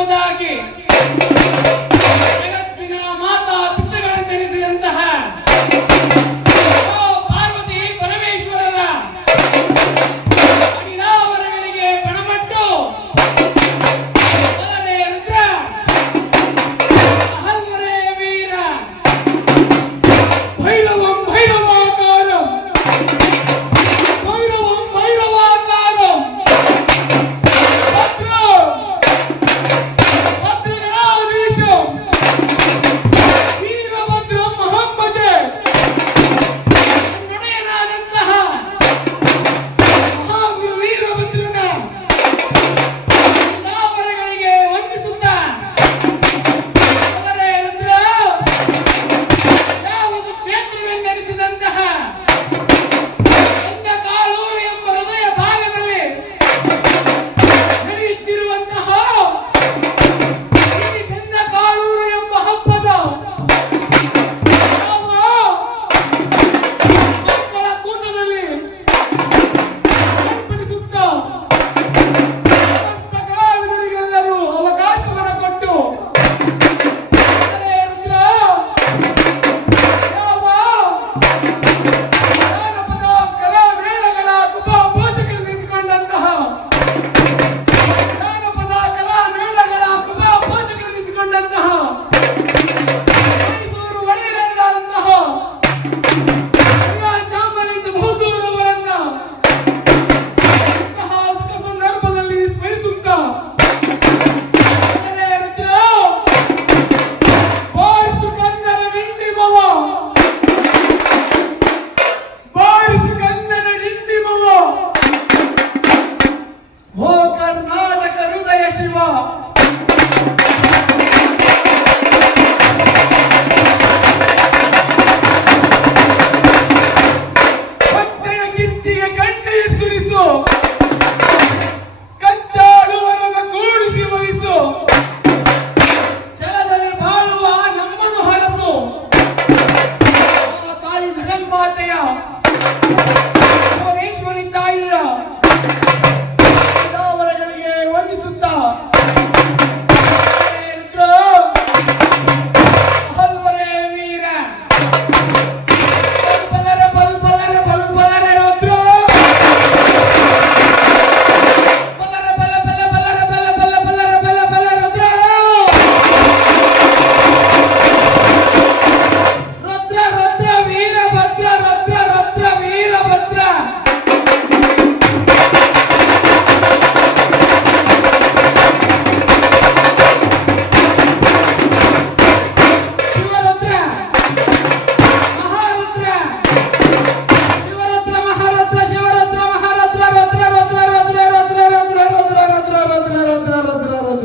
ಎಂಬುದಾಗಿ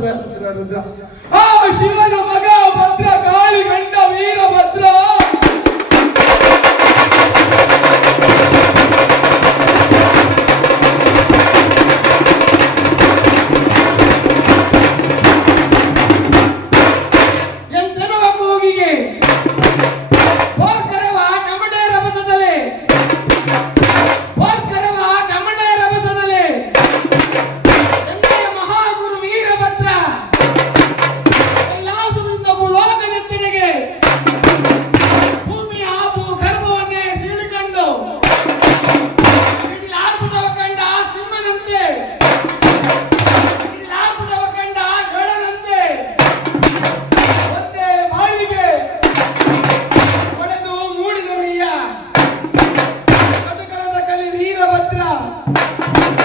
Oh, ah, she outra.